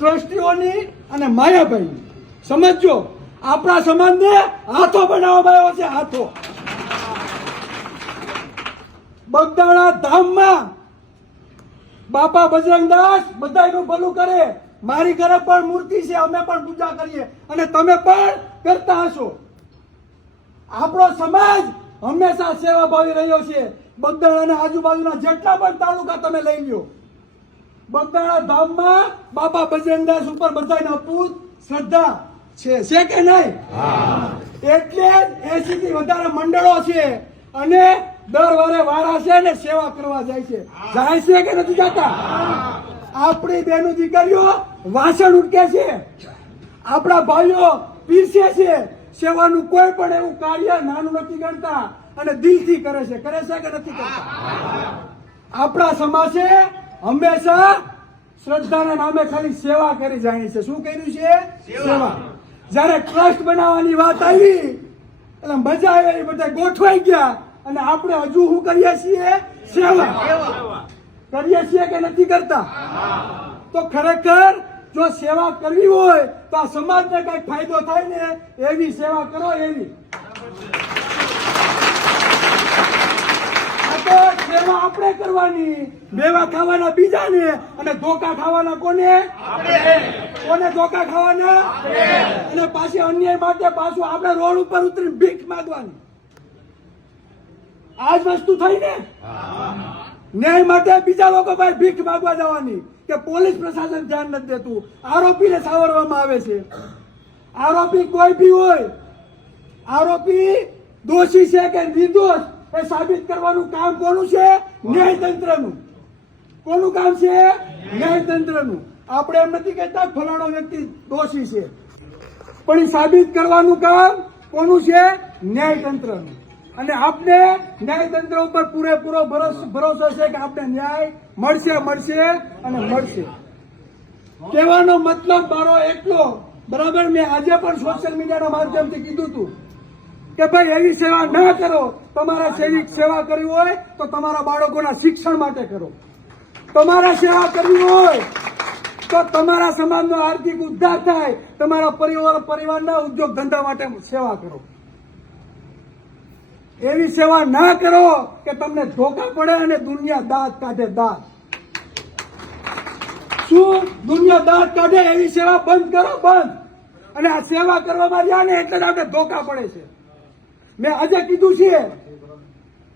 ટ્રસ્ટીઓની અને માયાભાઈની. સમજો, આપણા સમાજને હાથો બનાવવામાં આવ્યો છે, હાથો. બગદાણા ધામમાં બાપા બજરંગદાસ બધાયનું ભલું કરે. મારી ઘરે પણ મૂર્તિ છે, અમે પણ પૂજા કરીએ અને તમે પણ કરતા હશો. આપણો સમાજ હંમેશા સેવાભાવી રહ્યો છે. બગદાણાના આજુબાજુના જેટલા પણ તાલુકા તમે લઈ લ્યો, બગદાણા ધામમાં બાપા બજરંગદાસ ઉપર બધાયનો અપૂત શ્રદ્ધા છે કે નહીં? એટલે 80 થી વધારે મંડળો છે અને દર વારે વારા છે ને સેવા કરવા જાય છે. જાય છે કે નથી જતા? આપણી બહેનો દીકરીઓ વાસણ ઉટકે છે, આપણા ભાઈઓ પીરસે છે. સેવાનું કોઈ પણ એવું કાર્ય નાનું નથી ગણતા અને દિલથી કરે છે કે નથી કરતા? આપણા સમાજે હંમેશા શ્રદ્ધાના નામે ખાલી સેવા કરી જાય છે. શું કર્યું છે? સેવા. જયારે ટ્રસ્ટ બનાવવાની વાત આવી એટલે મજા આવી, બધા ગોઠવાઈ ગયા અને આપણે હજુ શું કરીએ છીએ? સેવા કરીએ છીએ કે નથી કરતા? તો ખરેખર જો સેવા કરવી હોય તો આ સમાજને કઈક ફાયદો થાય ને એવી સેવા કરો. એવી સેવા આપણે કરવાની, મેવા ખાવાના બીજાને અને ધોકા ખાવાના કોને? કોને ધોકા ખાવાના? અને પાછી અન્યાય માટે પાછું આપણે રોડ ઉપર ઉતરી ભીખ માંગવાની. આ જ વસ્તુ થઈ ને. ન્યાય માટે બીજા લોકો ભાઈ ભીખ માંગવા જવાની કે પોલીસ પ્રશાસન ધ્યાન નથી દેતું. આરોપીને સાવરવામાં આવે છે. આરોપી કોઈ બી હોય, આરોપી દોષી છે કે નિર્દોષ એ સાબિત કરવાનું કામ કોનું છે? ન્યાયતંત્રનું. કોનું કામ છે? ન્યાયતંત્રનું. આપણે એમ નથી કહેતા ફલાણો વ્યક્તિ દોષી છે, પણ એ સાબિત કરવાનું કામ કોનું છે? ન્યાયતંત્રનું. અને આપણે ન્યાયતંત્ર ઉપર પૂરેપૂરો ભરોસો છે કે આપણે ન્યાય મળશે અને મળશે. કહેવાનો મતલબ મારો એટલો, બરાબર, મેં આજે પણ સોશિયલ મીડિયાના માધ્યમથી કીધું હતું કે ભાઈ એવી સેવા ના કરો. તમારા સેવા કરવી હોય તો તમારા બાળકોના શિક્ષણ માટે કરો. તમારા સેવા કરવી હોય તો તમારા સમાજનો આર્થિક ઉદ્ધાર થાય. તમારા પરિવારના ઉદ્યોગ ધંધા માટે સેવા કરો. એવી સેવા ના કરો કે તમને ધોકા પડે અને દુનિયા દાંત કાઢે. દાંત શું? દુનિયા દાંત કાઢે. એવી સેવા બંધ કરો, બંધ. અને આ સેવા કરવામાં રહ્યા ને એટલે જ આપણે ધોકા પડે છે. મેં આજે કીધું છે